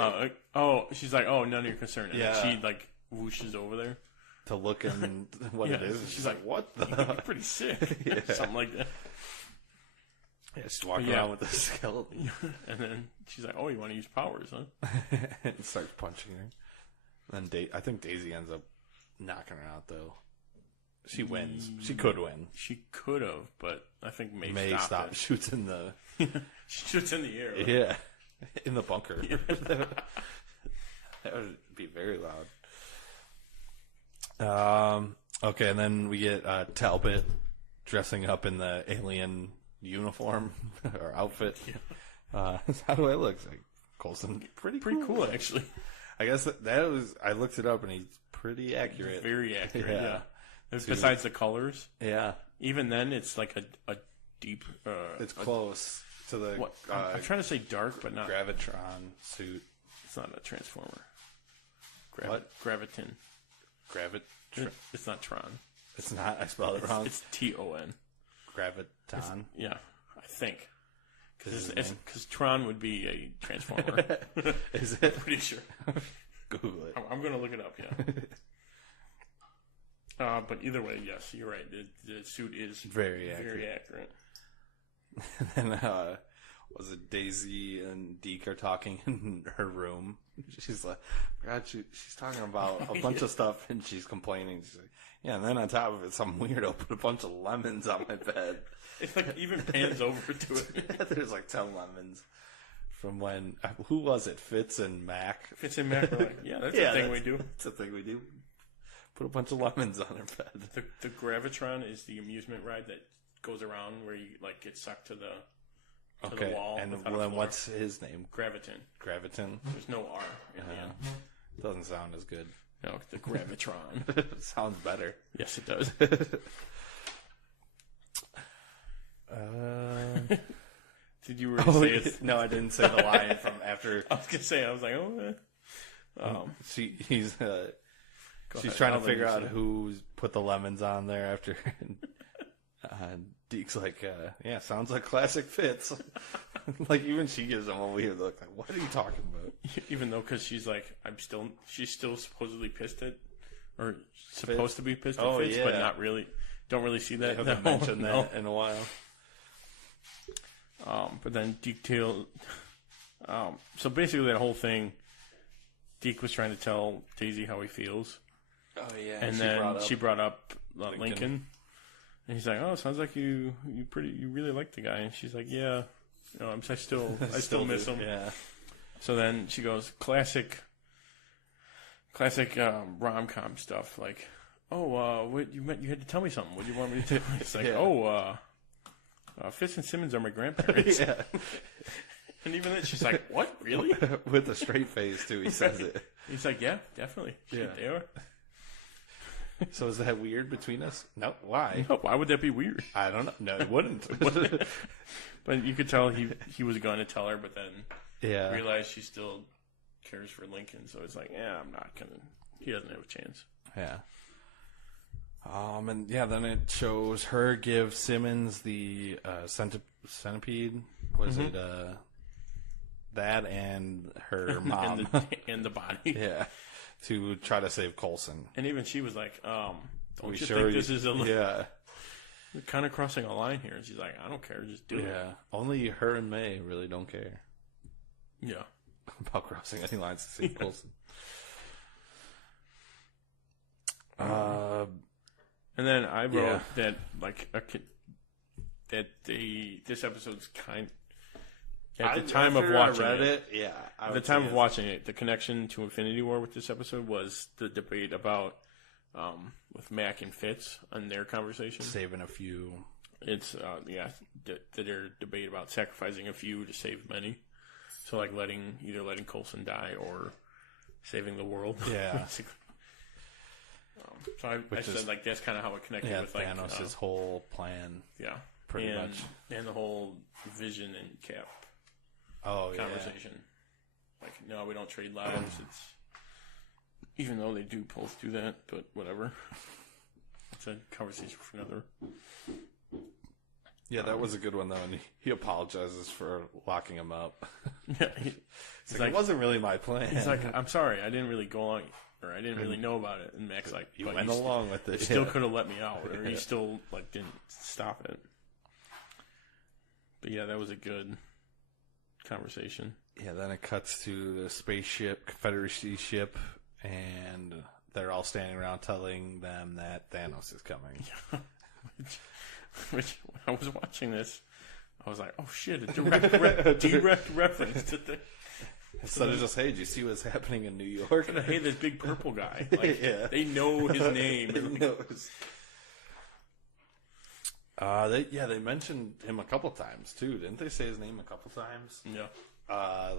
She's like, oh, none of your concern. And then she, like, whooshes over there. To look and what it is. And she's like, what the? You're pretty sick. Something like that. Yeah, she's walking around with a skeleton. And then she's like, oh, you want to use powers, huh? And starts punching her. And then I think Daisy ends up knocking her out, though. She wins. She could win. She could have, but I think May stopped. Shoots in the... She shoots in the air. Right? Yeah. In the bunker. Yeah. That would be very loud. Okay, and then we get Talbot dressing up in the alien uniform or outfit. Yeah. How do I look? Like Coulson, pretty cool, actually. I guess that was. I looked it up, and he's pretty accurate. Very accurate. Yeah. Besides the colors. Yeah. Even then, it's like a deep. It's close to the. What? I'm trying to say dark, but not. Gravitron suit. It's not a transformer. What? Graviton. It's not Tron. It's not. I spelled it wrong. It's Ton. Graviton. Yeah, I think. Because Tron would be a Transformer. Is it? I'm pretty sure. Google it. I'm going to look it up, yeah. But either way, yes, you're right. The suit is very accurate. And then, was it Daisy and Deke are talking in her room? She's like, God, she's talking about a bunch of stuff, and she's complaining. She's like, yeah, and then on top of it, some weirdo put a bunch of lemons on my bed. It like even pans over to it. There's like 10 lemons from when, who was it? Fitz and Mac. Fitz and Mac were like, yeah, that's a thing we do. That's a thing we do. Put a bunch of lemons on her bed. The Gravitron is the amusement ride that goes around where you like get sucked to the wall. And then what's his name? Graviton. There's no R in the end. Doesn't sound as good. No, the Gravitron. Sounds better. Yes, it does. Did you really say it? No, I didn't say the line from after. I was gonna say. I was like, oh. She's trying to figure out who put the lemons on there after. Deke's like, yeah, sounds like classic Fitz. Like even she gives him a weird look. Like, what are you talking about? Even though, because she's like, she's still supposedly pissed at, or supposed to be pissed at Fitz, but not really. Don't really see that. They haven't mentioned that in a while. But then Deke so basically that whole thing, Deke was trying to tell Daisy how he feels. Oh yeah, and then she brought up Lincoln. And he's like, "Oh, sounds like you really like the guy." And she's like, "Yeah, I still miss him." Yeah. So then she goes, classic rom-com stuff. Like, "Oh, what you had to tell me something. What do you want me to do?" It's like, Fitz and Simmons are my grandparents. Yeah. And even then, she's like, "What? Really?" With a straight face too, he says it. He's like, "Yeah, definitely. Yeah, they are." So is that weird between us? No. Why? No, why would that be weird? I don't know. No, it wouldn't. But you could tell he was going to tell her, but then realized she still cares for Lincoln. So it's like, yeah, I'm not gonna. He doesn't have a chance. Yeah. And then it shows her give Simmons the centipede. Was it that and her mom and the body? Yeah. To try to save Coulson. And even she was like, don't you think this is we're kind of crossing a line here? And she's like, I don't care, just do it. Yeah. Only her and May really don't care. Yeah. About crossing any lines to save Coulson. And then I wrote that this episode's at the time of watching it, at the time of watching it, the connection to Infinity War with this episode was the debate about with Mac and Fitz and their conversation. Saving a few. It's their debate about sacrificing a few to save many. So like either letting Coulson die or saving the world. Yeah. So I said like that's kind of how it connected with like Thanos' whole plan. Yeah, pretty much, and the whole Vision and Cap. Conversation. Like, no, we don't trade lives. It's even though they do both do that, but whatever. It's a conversation for another. Yeah, that was a good one though, and he apologizes for locking him up. Yeah, he's like, it wasn't really my plan. He's like, I'm sorry, I didn't really go along, or I didn't really know about it. And Mac's like, you went along with it. You still could have let me out, or you still like didn't stop it. But yeah, that was a good conversation. Yeah, then it cuts to the spaceship, Confederacy ship, and they're all standing around telling them that Thanos is coming. Which when I was watching this, I was like, oh shit, a direct reference to the... Instead of just, hey, did you see what's happening in New York? Hey, this big purple guy. Like, they know his name. They mentioned him a couple times too. Didn't they say his name a couple times? Yeah.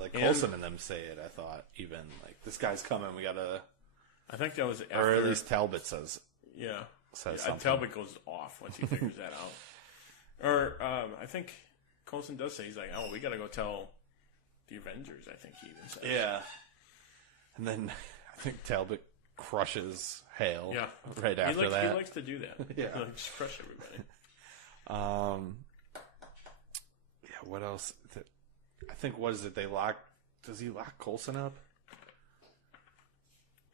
Like Coulson and them say it. I thought even like this guy's coming. We gotta. I think that was after, or at least Talbot says. Yeah. Something. Talbot goes off once he figures that out. Or I think Coulson does say, he's like, oh, we gotta go tell the Avengers. I think he even says. Yeah. And then I think Talbot crushes Hale. Yeah, right after that. He likes to do that. Yeah, he likes to crush everybody. Yeah. What else? I think what is it? Does he lock Coulson up?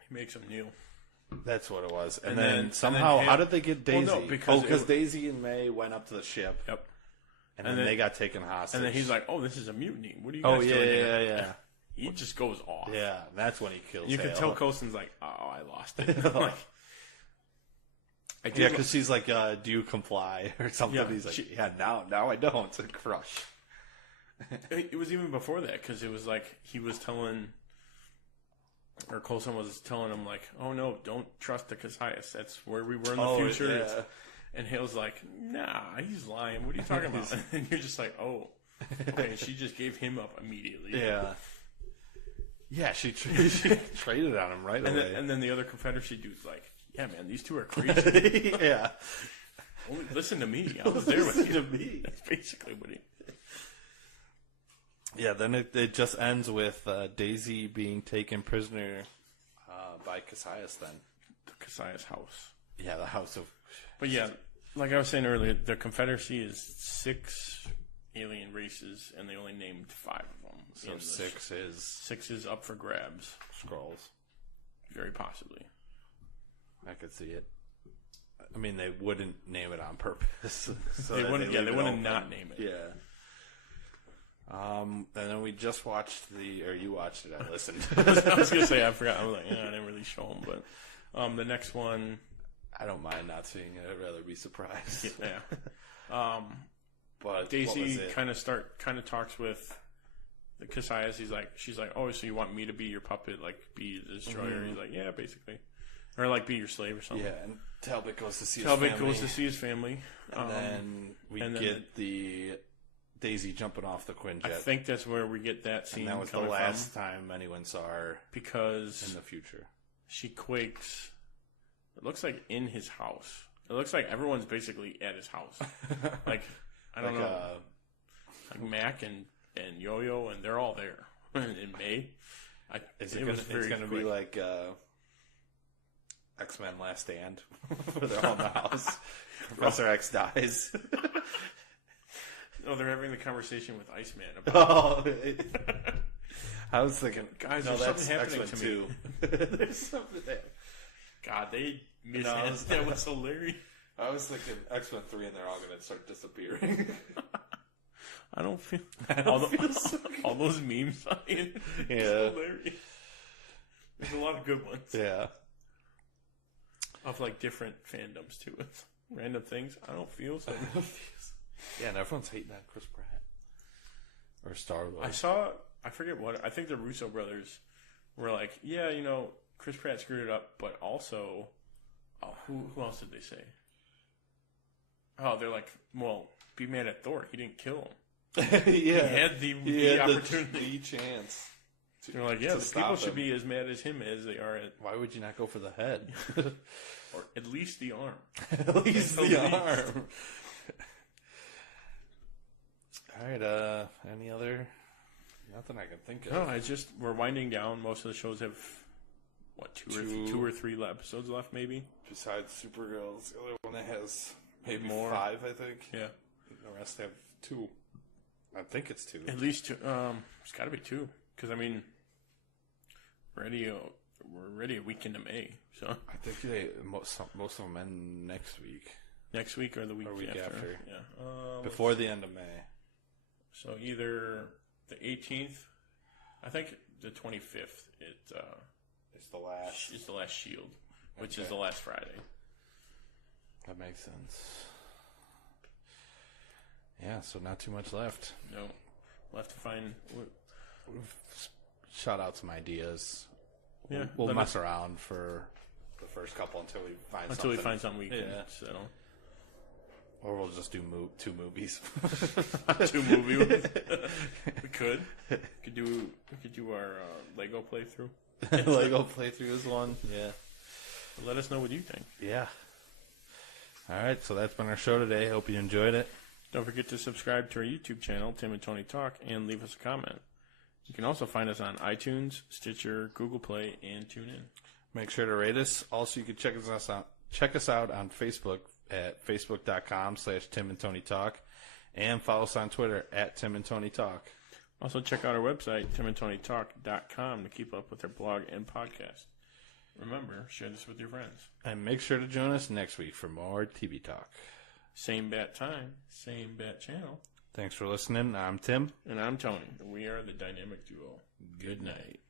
He makes him kneel. That's what it was. And then somehow, how did they get Daisy? Well, no, because Daisy and May went up to the ship. Yep. And then they got taken hostage. And then he's like, "Oh, this is a mutiny. What are you guys doing?" Yeah. He just goes off. Yeah, that's when he kills You Hale. can tell Coulson's like, "Oh, I lost it." Because she's like, "Do you comply?" or something. Yeah, he's like, "Yeah, now I don't." It's a crush. It was even before that, because it was like he was telling, or Coulson was telling him like, "Oh no, don't trust the Casillas. That's where we were in the future." Yeah. And Hale's like, "Nah, he's lying. What are you talking about?" And you're just like, "Oh, okay." She just gave him up immediately. Yeah. Yeah, she traded on him right away. And then the other Confederacy dude's like, "Yeah, man, these two are crazy." Yeah. Only listen to me. I was there with you. Listen to me. That's basically what he... Yeah, then it just ends with Daisy being taken prisoner by Casillas then. The Casillas house. Yeah, the house of... But yeah, like I was saying earlier, the Confederacy is 6 alien races, and they only named 5 of them. So 6 is... 6 is up for grabs. Skrulls. Very possibly. I could see it. I mean, they wouldn't name it on purpose. So they wouldn't not name it. Yeah. And then we just watched or you watched it, I listened. I was going to say, I forgot. I was like, I didn't really show them, but the next one... I don't mind not seeing it. I'd rather be surprised. Yeah. But Daisy kind of talks with the Casillas. She's like, "Oh, so you want me to be your puppet, like be the destroyer?" Mm-hmm. He's like, "Yeah, basically," or like be your slave or something. Yeah, and Talbot goes to see his family. And then we get the Daisy jumping off the Quinjet. I think that's where we get that scene. And that was the last time anyone saw her, because in the future she quakes. It looks like in his house. It looks like everyone's basically at his house. Like, I don't know. Like Mac and Yo-Yo, and they're all there. In May. It's going to be like X-Men Last Stand, where they're all in the house. Professor X dies. No, they're having the conversation with Iceman about I was thinking, guys, there's something happening X-Men to me. There's something there. God, they mishandled that was hilarious. I was thinking X-Men 3 and they're all going to start disappearing. I don't feel all those memes. It's hilarious. There's a lot of good ones. Yeah. Of like different fandoms too. Random things. I don't feel so. Yeah, and everyone's hating on Chris Pratt. Or Star-Lord. I forget what, I think the Russo brothers were like, yeah, Chris Pratt screwed it up, but also, who else did they say? Oh, they're like, well, be mad at Thor. He didn't kill him. He had the opportunity. The chance. They're like, yeah, the people should be as mad as him as they are at... Why would you not go for the head? Or at least the arm. At least the arm. All right, any other... Nothing I can think of. No, we're winding down. Most of the shows have... What, two or three episodes left, maybe? Besides Supergirl, it's the other one that has maybe more. 5, I think. Yeah. The rest have 2. I think it's 2. At least 2. It's got to be 2. Because, I mean, we're already a week into May. So I think most of them end next week. Next week or the week after. Yeah. Before the end of May. So either the 18th, I think the 25th, it's the last Shield, which is the last Friday. That makes sense. Yeah, so not too much left. No, left to find. Shout out some ideas. Yeah, we'll mess around for the first couple until we find something we can settle. Or we'll just do 2 movies. 2 movies. We could do our Lego playthrough. Lego playthrough is one. Yeah. But let us know what you think. Yeah. All right, so that's been our show today. Hope you enjoyed it. Don't forget to subscribe to our YouTube channel, Tim and Tony Talk, and leave us a comment. You can also find us on iTunes, Stitcher, Google Play, and TuneIn. Make sure to rate us. Also, you can check us out on Facebook at facebook.com/Tim and Tony Talk, and follow us on Twitter at Tim and Tony Talk. Also, check out our website, timandtonytalk.com, to keep up with our blog and podcast. Remember, share this with your friends. And make sure to join us next week for more TV talk. Same bat time, same bat channel. Thanks for listening. I'm Tim. And I'm Tony. We are the Dynamic Duo. Good night.